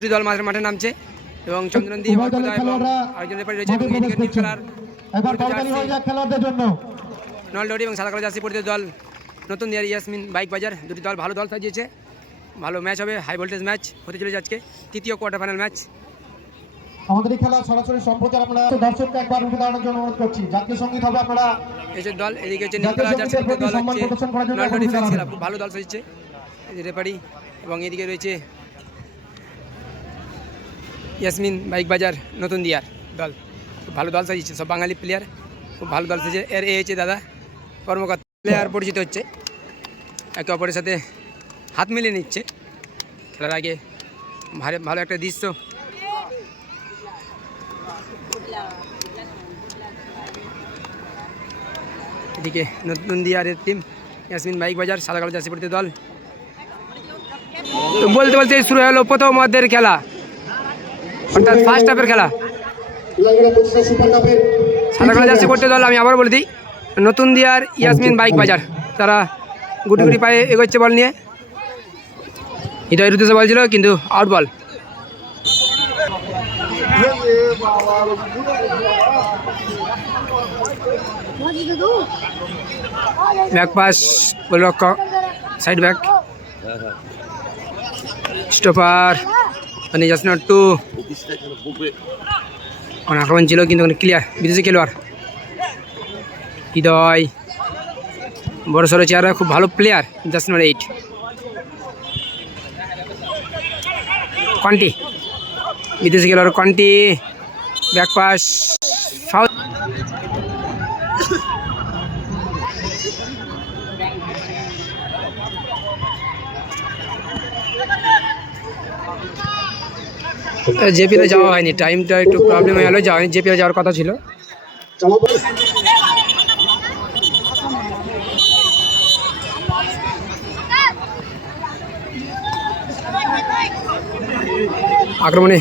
দুটি দল মাঠে মাঠে নামছে এবং চন্দ্রনদী এবং খেলোয়াড়রা আরেকজন রেফারি রয়েছে এবং এদিকে নীল সাদা কালো জার্সি পরিচিত দল। নতুন দিয়ার ইয়াসমিন বাইক বাজার। দুটি দল ভালো দল সাজিয়েছে। ভালো ম্যাচ হবে হাই ভোল্টেজ ম্যাচ হতে চলেছে আজকে। তৃতীয় কোয়ার্টার ফাইনাল ম্যাচ আমাদের এই খেলা সরাসরি সম্প্রচার দর্শককে একবার উঠে দাঁড়ানোর জন্য অনুরোধ করছি। জাতীয় সংগীত হবে আপনারা। এই যে দল এদিকে হচ্ছে নীল কালার জার্সি দল হচ্ছে ফ্যান্স খেলা খুব ভালো দল সাজিয়েছে। রেফারি এবং এদিকে রয়েছে ইয়াসমিন বাইক বাজার নতুন দিয়ার। দল। খুব ভালো দল সাজিয়েছে সব বাঙালি প্লেয়ার খুব ভালো দল সাজিয়েছে। এর এ হচ্ছে দাদা কর্মকর্তা প্লেয়ার পরিচিত হচ্ছে। একে অপরের সাথে হাত মিলিয়ে নিচ্ছে। খেলার আগে ভালো ভালো একটা দৃশ্য। এদিকে নতুন দিয়ারের টিম ইয়াসমিন বাইক বাজার সাদা কালো জার্সি পড়তে দল। তো বলতে বলতে শুরু হলো প্রথম অর্ধের খেলা। অর্থাৎ ফার্স্ট হাফের খেলা। সাদা কালো জার্সি পড়তে দল, আমি আবার বলে দিই। নতুন দিয়ার ইয়াসমিন বাইক বাজার। তারা গুটি গুটি পায়ে এগোচ্ছে বল নিয়ে। হৃদয়ের উদ্দেশ্যে বল ছিল, কিন্তু আউট বল ব্যাক পাস গোলরক্ষক সাইড ব্যাক স্টপার মানে জাস্ট নট টু অনেক আক্রমণ ছিল, কিন্তু ক্লিয়ার বিদেশি খেলোয়াড়। হৃদয়, বড় সড়ো চেহারা, খুব ভালো প্লেয়ার জাস্ট নট এইট কন্টি বিদেশি খেলোয়াড় কন্টি ব্যাক জেপিতে যাওয়া হয়নি। টাইমটা একটু প্রবলেম হয়ে গেলো, যাওয়া জেপিতে যাওয়ার কথা ছিল। আক্রমণে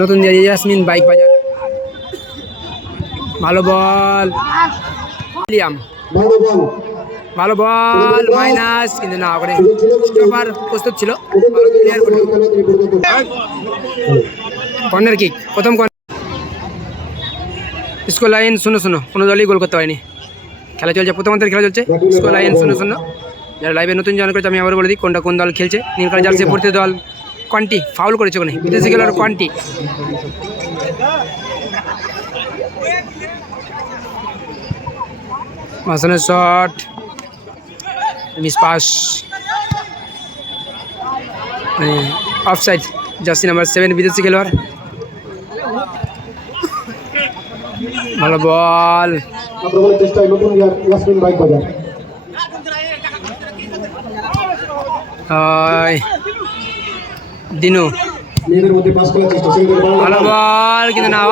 নতুন ইয়াসমিন বাইক বাজার। ভালো বল। উইলিয়াম ভালো বল মাইনাস কিন্তু না করে প্রস্তুত ছিল। ভালো কর্নার কিক প্রথম কর্নার। স্কোর লাইন শূন্য শূন্য কোনো দলই গোল করতে পারেনি। খেলা চলছে প্রথমার্ধের খেলা চলছে। স্কোর লাইন শূন্য শূন্য। যারা লাইভে নতুন জয়েন করেছে আমি আবার বলে দিই কোনটা কোন দল খেলছে? নীল কালার জার্সি পড়তে দল কোয়ান্টি ফাউল করেছে ওখানে বিদেশি খেলার কোয়ান্টি। মাসানের শট মিস পাস মানে off side jersey number seven বিদেশি খেলোয়াড়। ভালো বল। আক্রমণের চেষ্টায় নতুন ইয়াসমিন বাইক বাজার। হয় দিনু। মেয়েদের মধ্যে পাস করার চেষ্টা সেই বল ভালো বল কিন্তু না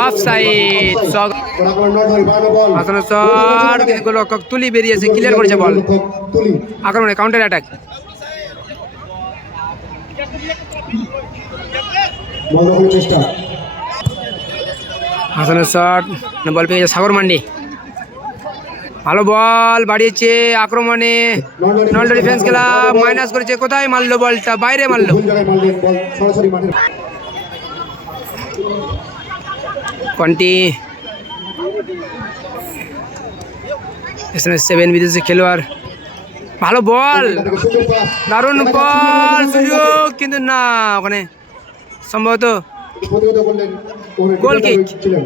কিন্তু গোলরক্ষক তুলি বেরিয়েছে ক্লিয়ার করেছে বল। তুলি। আক্রমণে কাউন্টার অ্যাটাক বল চেষ্টা। হাসানের শট বল পেয়ে গেছে সাগর মান্ডি। ভালো বল বাড়িয়েছে আক্রমণে। নলডো ডিফেন্স খেলা মাইনাস করেছে, কোথায় মারলো বলটা বাইরে মারলো। কন্টি। সেভেন বিদেশি খেলোয়াড়। ভালো বল দারুণ বল সুযোগ, কিন্তু না, ওখানে সম্ভবত প্রতিহত করলেন। ছিলেন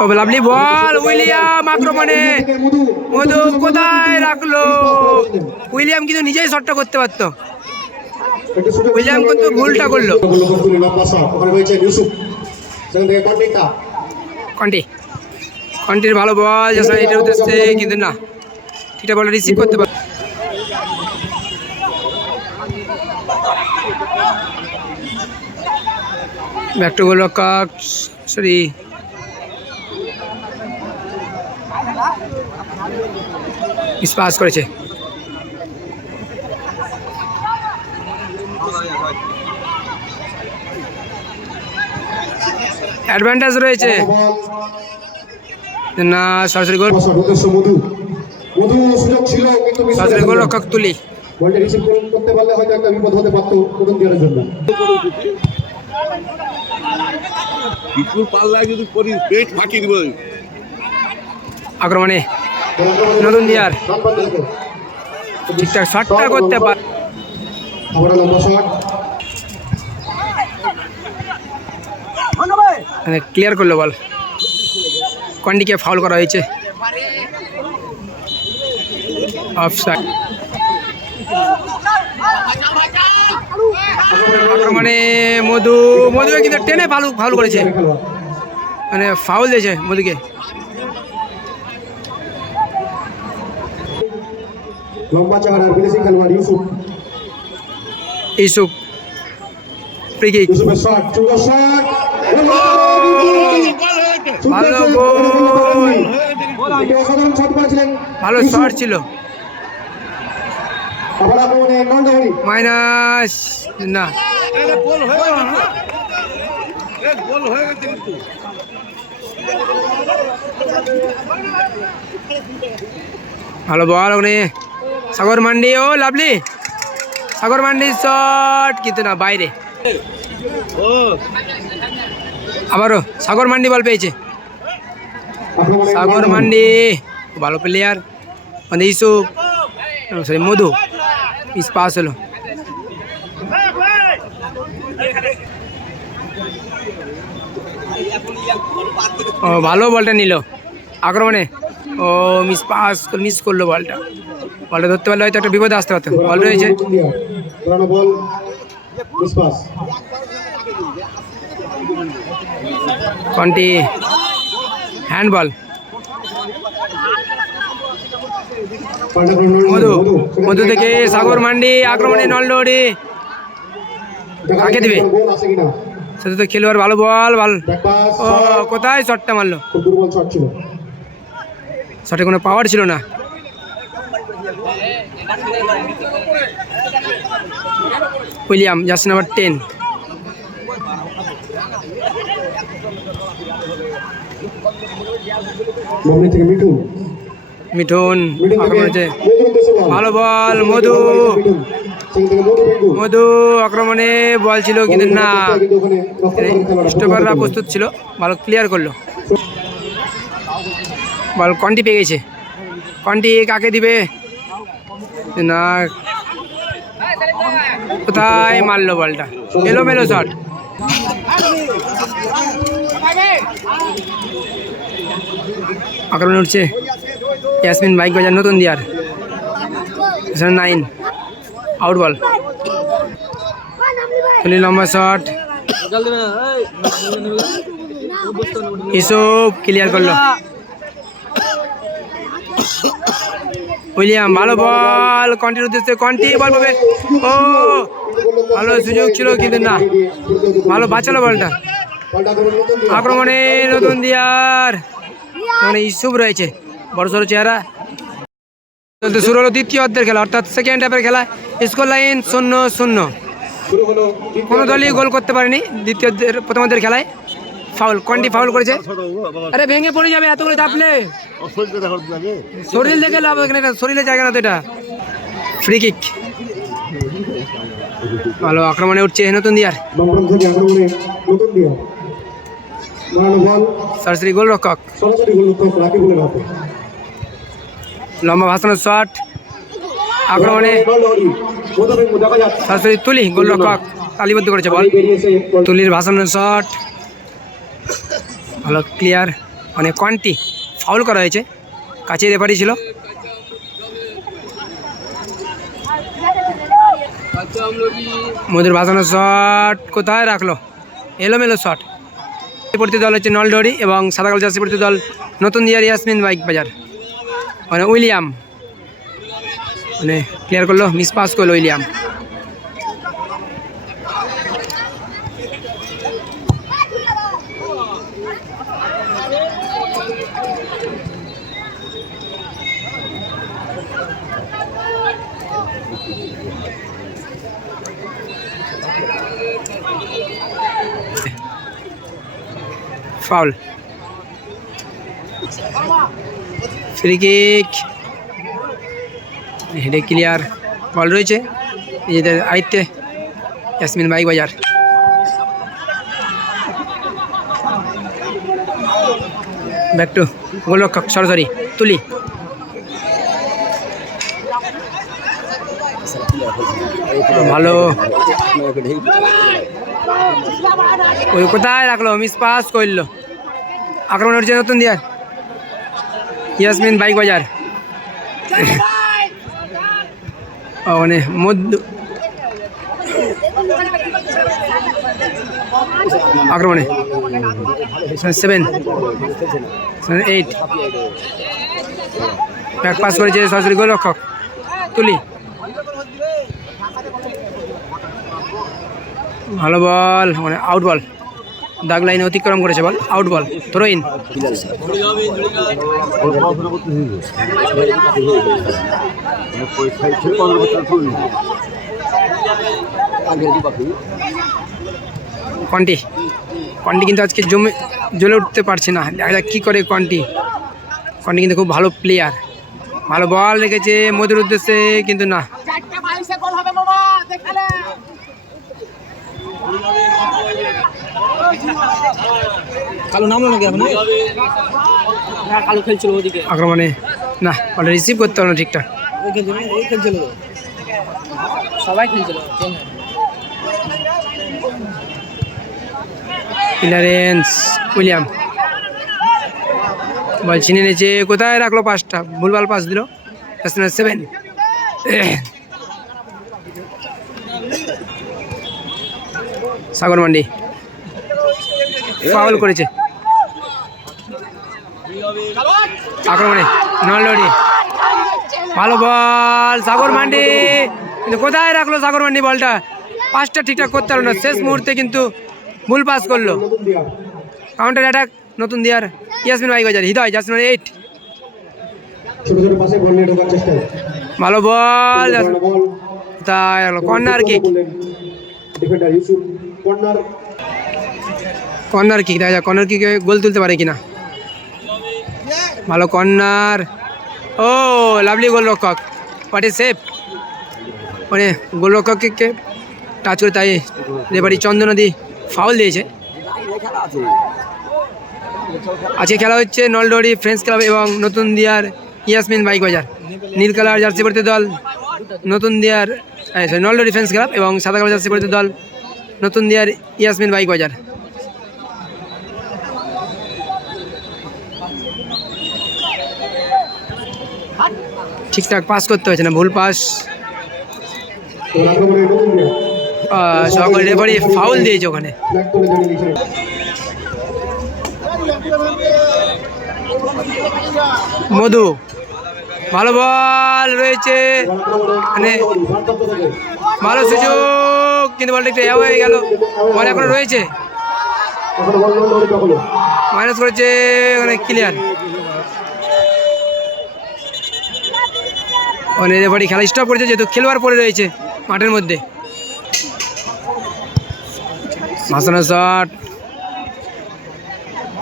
ও লাভলি বল উইলিয়াম আক্রমণে। মধু মধু কোথায় রাখল? উইলিয়াম কিন্তু নিজেই শটটা করতে পারতো। উইলিয়াম কিন্তু ভুলটা করল। কন্টি। কন্টির ভালো বল এটার উদ্দেশ্যে কিন্তু না ঠিকঠাক বল রিসিভ করতে পার ব্যাক টু গোল রক্ষক সরি পাস করেছে। অ্যাডভান্টেজ রয়েছে। না, সরাসরি গোল। সরাসরি গোল রক্ষক তুলি। বলটা রিসিভ করতে পারলে হয়তো একটা বিপদ হতে পারতো দিনের জন্য। কিছু পাল্লায় যদি করিস পেট দিব। আক্রমণে নতুন দিয়ার। ঠিকঠাক শটটা করতে পার ক্লিয়ার করল বল কন্ডিকে ফাউল করা হয়েছে। অফসাইড আক্রমণে মধু মধুকে কিন্তু টেনে ভালো ভালো করেছে। মানে ফাউল দিয়েছে মধুকে। লম্বা চেহারার ফিনিশিং খেলোয়াড় ইউসুফ। ইসুফ ফ্রি ইউসুফের শট সুন্দর শট ভালো গোল শট ভালো শট ছিল। মাইনাস না। গোল হয়ে গেছে কিন্তু। ভালো বল ওখানে সাগর মান্ডি ও লাভলি। সাগর মান্ডি শট কিন্তু না বাইরে। ও। আবারও সাগর মান্ডি বল পেয়েছে। সাগর মান্ডি ভালো প্লেয়ার মানে ইসুফ সরি মধু। ইস পাস হলো ও ভালো বলটা নিল আক্রমণে ও মিস পাস মিস করল বলটা বলটা ধরতে পারলে হয়তো একটা বিপদে আসতে পারতো বল রয়েছে। কন্টি। হ্যান্ডবল। মধু মধু। থেকে সাগর মান্ডি আক্রমণে নলডোরি দেখা কাকে দিবে? সেটা তো খেলোয়াড় ভালো বল ভালো। ও কোথায় শটটা মারলো? শট কোনো পাওয়ার ছিল না। উইলিয়াম জার্সি নাম্বার টেন থেকে মিঠু মিঠুন আক্রমণ বল। ভালো বল মধু। মধু আক্রমণে বল ছিল কিন্তু না। স্টোপাররা প্রস্তুত ছিল। ভালো ক্লিয়ার করল। বল কন্টি পেয়ে গেছে। কন্টি কাকে দিবে? না। কোথায় মারলো বলটা? এলোমেলো শট আক্রমণ উঠছে। ইয়াসমিন বাইক বাজার, নতুন দিয়ার নাইন আউট বল খুলি লম্বা শট ইসুফ ক্লিয়ার করল। উইলিয়াম ভালো বল কন্টির উদ্দেশ্যে কন্টি বল পাবে। ও, ভালো সুযোগ ছিল কিন্তু না। ভালো বাঁচালো বলটা। আক্রমণে নতুন দিয়ার মানে ইসুফ রয়েছে। বড় সড়ো চেহারা। চলতে শুরু হলো দ্বিতীয় অর্ধের খেলা, অর্থাৎ সেকেন্ড হাফের খেলা। স্কোর লাইন শূন্য শূন্য। কোনো দলই গোল করতে পারেনি দ্বিতীয় অর্ধের, প্রথম অর্ধের খেলায়। ফাউল কন্টি ফাউল করেছে। আরে ভেঙে পড়ে যাবে এত করে অসহ্য শরীর দেখে লাভ এখানে শরীরে জায়গা না তো এটা। ফ্রি কিক ভালো আক্রমণে উঠছে নতুন দিয়ার। সরাসরি গোল রক্ষক সরাসরি গোলরক্ষক রাকিবুলের হাতে লম্বা ভাসানোর শট আক্রমণে সরাসরি তুলি গোল রক্ষক তালিবদ্ধ করেছে বল। তুলির ভাসানোর শট ভালো ক্লিয়ার মানে কোয়ান্টি ফাউল করা হয়েছে। কাছে রেফারি ছিল। মধুর ভাসানোর শট কোথায় রাখল? এলোমেলো শট পড়তে দল হচ্ছে নলডরি এবং সাদা কাল জার্সি দল নতুন দিয়ার, ইয়াসমিন বাইক বাজার। মানে উইলিয়াম। মানে ক্লিয়ার করল মিস পাস করল উইলিয়াম। ফাউল ফ্রি কিক হেডে ক্লিয়ার বল রয়েছে। নিজেদের আয়ত্তে ইয়াসমিন বাইক বাজার ব্যাক টু গোলরক্ষক সরাসরি তুলি। ভালো। ওই কোথায় রাখল? মিস পাস করল। আক্রমণ হচ্ছে নতুন দিয়ার। ইয়াসমিন বাইক বাজার। মানে মধ্য আক্রমণে। সেভেন এইট ব্যাক পাস করেছে সরাসরি গোলরক্ষক। তুলি। ভালো বল মানে আউট বল দাগ লাইনে অতিক্রম করেছে ball out ball throw in কন্টি কন্টি কিন্তু আজকে জমে, জ্বলে উঠতে পারছে না। দেখা যাক কী করে কন্টি। কন্টি কিন্তু খুব ভালো প্লেয়ার ভালো বল রেখেছে মধুর উদ্দেশ্যে, কিন্তু না। কালো নামলো নাকি এখন কালো খেলছিল ওদিকে। আক্রমণে। না বলটা রিসিভ করতে পারল না ঠিকঠাক। খেলছিল। সবাই খেলছিল চেন উইলিয়াম বল ছিনে নিয়েছে। কোথায় রাখল পাঁচটা ভুলভাল পাস দিল। সেভেন সাগর মান্ডি। ফাউল করেছে। আক্রমণে নলডি ভালো বল সাগর মান্ডি। কিন্তু কোথায় রাখল সাগর মান্ডি বলটা পাসটা ঠিকঠাক করতে পারল না। শেষ মুহূর্তে কিন্তু ভুল পাস করল। কাউন্টার অ্যাটাক নতুন দিয়ার। ইয়াসমিন বাইক বাজার হৃদয় জাসমিন এইট ভালো বল তাই corner kick corner. Corner kick দেখা যাক কর্নার কিকে গোল তুলতে পারে কিনা? ভালো কর্নার। ও লাভলি গোল রক্ষক হোয়াট ইজ সেফ মানে গোল রক্ষককে টাচ করে তাই রেবারি চন্দ্রনদী ফাউল দিয়েছে। আজকে খেলা হচ্ছে নলডোরি ফ্রেন্স ক্লাব এবং নতুন দিয়ার ইয়াসমিন বাইক বাজার নীল কালার জার্সি পরিতে দল নতুন দিয়ার সরি নলডোরি ফ্রেন্স ক্লাব এবং সাদা কালার জার্সি পরিতে দল নতুন দিয়ার ইয়াসমিন বাইক বাজার ঠিকঠাক পাস করতে হয়েছে না, ভুল পাস দিয়া রেফারি ফাউল দিয়েছে ওখানে। মধু, ভালো বল রয়েছে। মানে ভালো সুযোগ। কিন্তু বলটা একটু হয়ে গেল। বল এখনও রয়েছে। মাইনাস করেছে মানে ক্লিয়ার মানে রেফারি খেলা স্টপ করেছে, যেহেতু খেলোয়াড় পড়ে রয়েছে মাঠের মধ্যে। মাসানো শট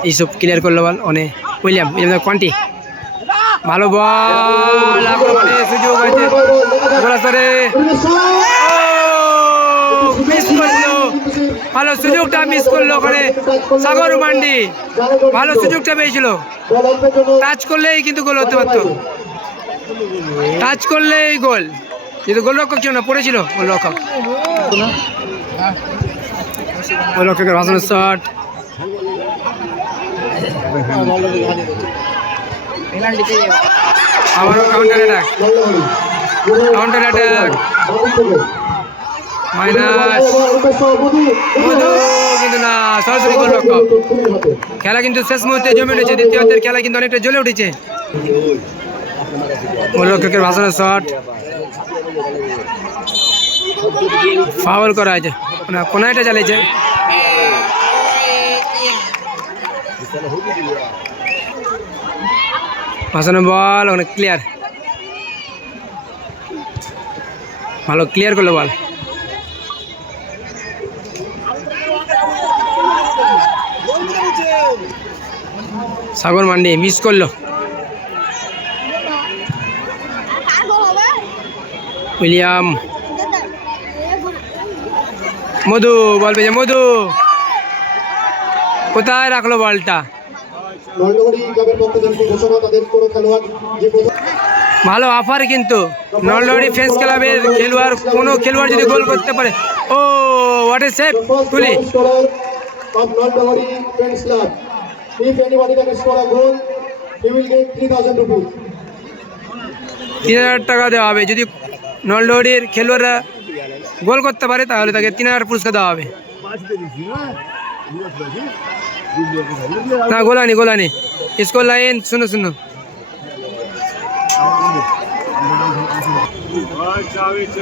এইসব ক্লিয়ার করল বল অনে উইলিয়াম উইলিয়াম কোয়ান্টি ভালো বল সুযোগ হয়েছে গোলাস্তরে মিস করল ভালো সুযোগটা মিস করল ওখানে সাগর মান্ডি ভালো সুযোগটা পেয়েছিল। টাচ করলেই কিন্তু গোল হতে পারতো। টাচ করলেই গোল। কিন্তু গোলরক্ষক ছিল না, পড়েছিল গোলরক্ষক গোলরক্ষকের ভাষণের শট আবারও counter attack counter attack minus কিন্তু না, সরাসরি গোলরক্ষক খেলা কিন্তু শেষ মুহূর্তে জমে উঠেছে দ্বিতীয়ার্ধের খেলা কিন্তু অনেকটা জ্বলে উঠেছে। গোলরক্ষকের ভাষণের শট। ফাউল করা হয়েছে। না কোনায়টা চালিয়েছে। ভাষণের বল ওখানে ক্লিয়ার ভালো ক্লিয়ার করল বল। সাগর মান্ডি মিস করল। উইলিয়াম। মধু, বল পেয়েছে মধু। কোথায় রাখল বলটা? ভালো অফার কিন্তু। নলডাউরি ফ্রেন্স ক্লাবের খেলোয়াড়, কোনো খেলোয়াড় যদি গোল করতে পারে। ও হোয়াট এ সেফ তুলি। If anybody can score a goal, he will get 3000 rupees. তিন হাজার টাকা দেওয়া হবে। যদি নলডাউরির খেলোয়াড়রা গোল করতে পারে তাহলে তাকে তিন হাজার পুরস্কার দেওয়া হবে। না গোলানি গোলানি। স্কোর লাইন শূন্য শূন্য।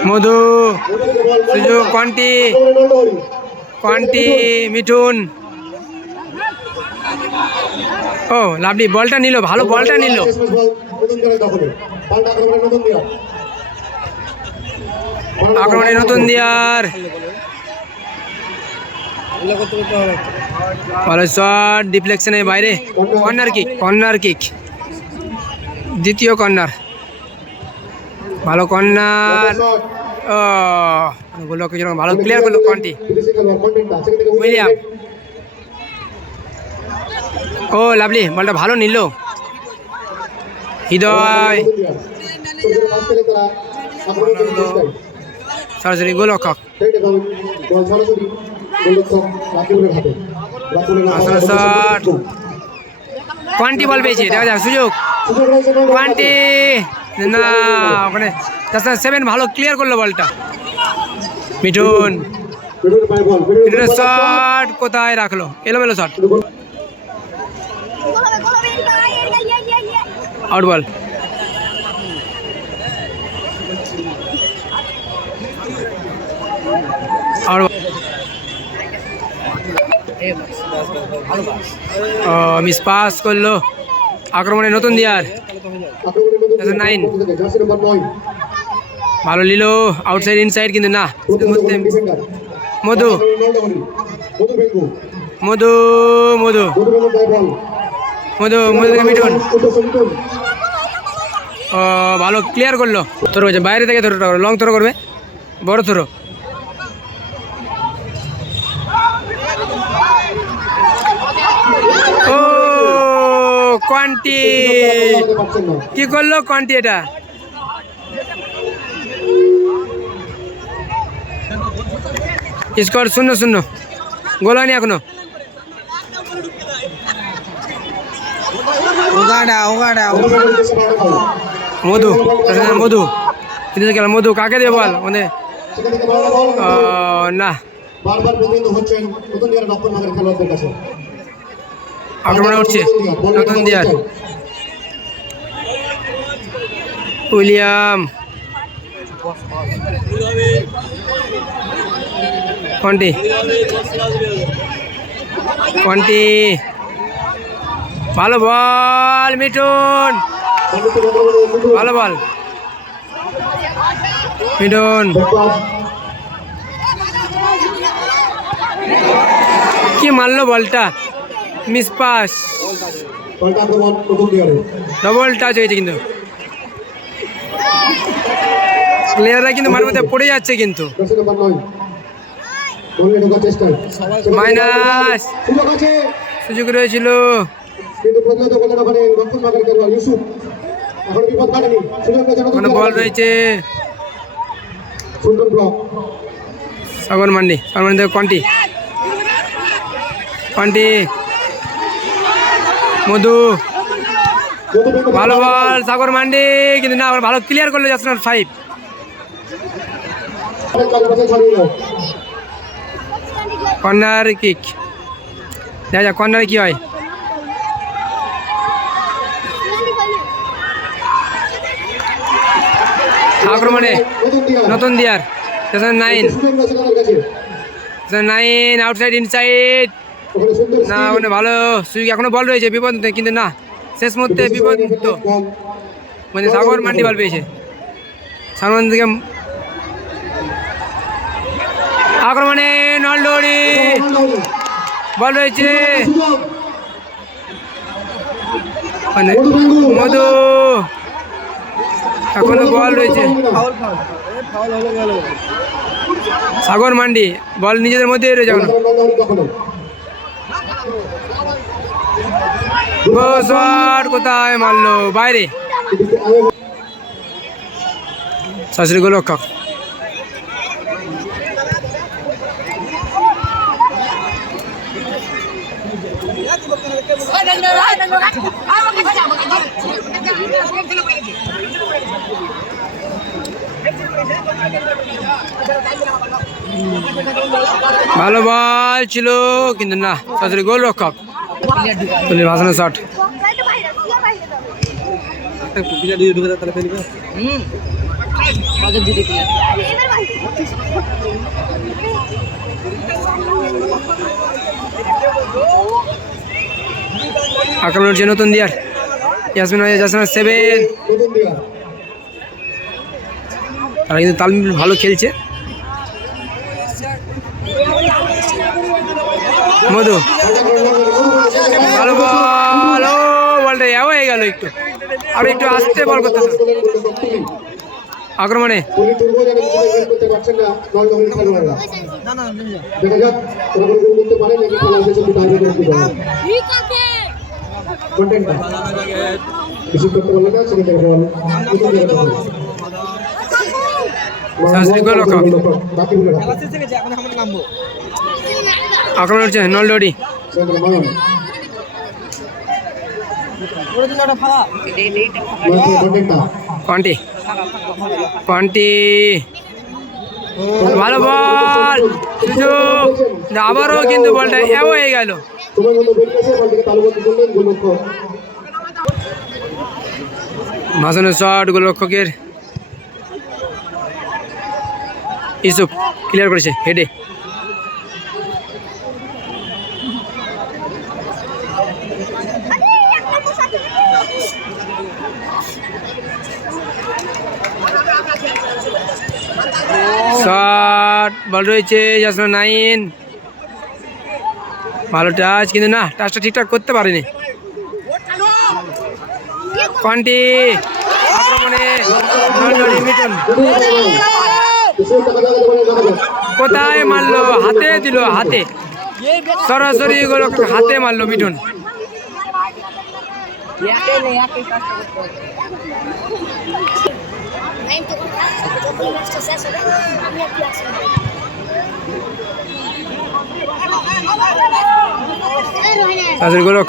মধু সুযোগ Naldagori. কন্টি মিঠুন। ও লাভলি বলটা নিল ভালো বলটা নিল। আক্রমণে নতুন দিয়া। আক্রমণে নতুন দিয়ার ভালো শট ডিফ্লেকশনের বাইরে। কর্নার কিক কর্নার কিক দ্বিতীয় কর্নার ভালো কর্নার ও ভালো ক্লিয়ার করল কন্টি উইলিয়াম ও, লাভলি, বলটা ভালো নিল হৃদয়। সরাসরি shot। কোয়ান্টি বল পেয়েছে, দেখা যাক, সুযোগ। কোয়ান্টি, না, ওখানে সেভেন ভালো ক্লিয়ার করল বলটা মিঠুন। শট কোথায় রাখল এলো এলোমেলো shot out ball. Miss pass করল। আক্রমণে নতুন দিয়ার। নাইন। ভালো নিল আউটসাইড ইনসাইড কিন্তু না। মধু। মধু মধু মধু। মধু মধু থেকে ও, ভালো ক্লিয়ার করল। তোর হচ্ছে বাইরে থেকে করবে লং থ্রো করবে। বড় থ্রো ও কোয়ান্টি কি করল কোয়ান্টি এটা? স্কোর শূন্য শূন্য। গোল হয়নি এখনও। উগাডা উগাডা মধু মধু। কিন্তু গেল মধু কাকে দিয়ে বল? মানে না। আক্রমণে উঠছে নতুন দিয়ার উইলিয়াম। কন্টি। কন্টি। ভালো বল মিঠুন। ভালো বল। মিঠুন। ব্যাকপাস। কি মারলো বলটা? Miss pass. ডবল টাচ হয়েছে কিন্তু। প্লেয়াররা কিন্তু মার মধ্যে পড়ে যাচ্ছে কিন্তু। মাইনাস সুযোগ রয়েছিল। কিন্তু প্রতিহত করলেন ওখানে রক্ষণ খেলোয়াড় ইউসুফ এখন বিপদ কাটেনি। সুযোগ পেয়েছে বল রয়েছে। সুন্দর ব্লক সাগর মান্ডি সাগর মান্ডি কন্টি। কন্টি। মধু। ভালো বল সাগর মান্ডি। কিন্তু না আবার ভালো ক্লিয়ার করল যাচ্ছে ফাইভ কর্নার কিক। দেখা যাক কর্নারে কি হয়। আক্রমণে। নতুন দিয়ার। দিয়ার নাইন। নাইন আউটসাইড ইনসাইড না। ওখানে ভালো। সুইগ এখনও বল রয়েছে বিপদ কিন্তু না। শেষ মুহূর্তে বিপদ। মানে সাগর মান্ডি বল পেয়েছে। সাগর থেকে আক্রমণে নলডোরি বল রয়েছে। মানে মধু। এখনও বল রয়েছে। গেল। সাগর মান্ডি বল নিজেদের মধ্যে রয়েছে এখন। কোথায় মারলো? বাইরে। শাশুড়ি গোলক্ষক ভালো বল ছিল কিন্তু না গোল রক্ষক। ভাসানো শট আক্রমণ হচ্ছে নতুন দিয়ার। ইয়াসমিন ইয়াসমিন সেভেন তারা কিন্তু তাল মিল ভালো খেলছে। মধু। ভালো বল ও বলটা এও হয়ে গেল একটু। আর একটু আস্তে বল করতে আক্রমণে। না না না নিয়ে যা দেখা যাক ওরা কোনো গোল করতে পারে নাকি খেলা শেষে দুটো আগে করতে পারে কন্টেন্টটা কিছু করতে না সেখান বল আক্রমণ হচ্ছে নলডি কোয়ান্টি। ভালো বল। আবারও কিন্তু বলটা এও হয়ে গেল। তোমার মতো বেরিয়েছে বলটিকে তালুবন্দি করলেন গোলরক্ষক। ভাসানের শট গোলরক্ষকের। ইসুফ ক্লিয়ার করেছে, হেডে। শট বল রয়েছে জাসনা নাইন ভালো টাচ কিন্তু না টাচটা ঠিকঠাক করতে পারেনি মিটন যাক কোথায় মারলো হাতে দিল হাতে সরাসরি হাতে মারলো মিঠুন সরাসরি গুলো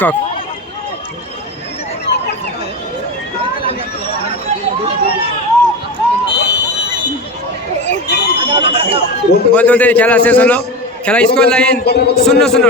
বলতে বলতে খেলা শেষ হলো। খেলা স্কোর লাইন শূন্য শূন্য।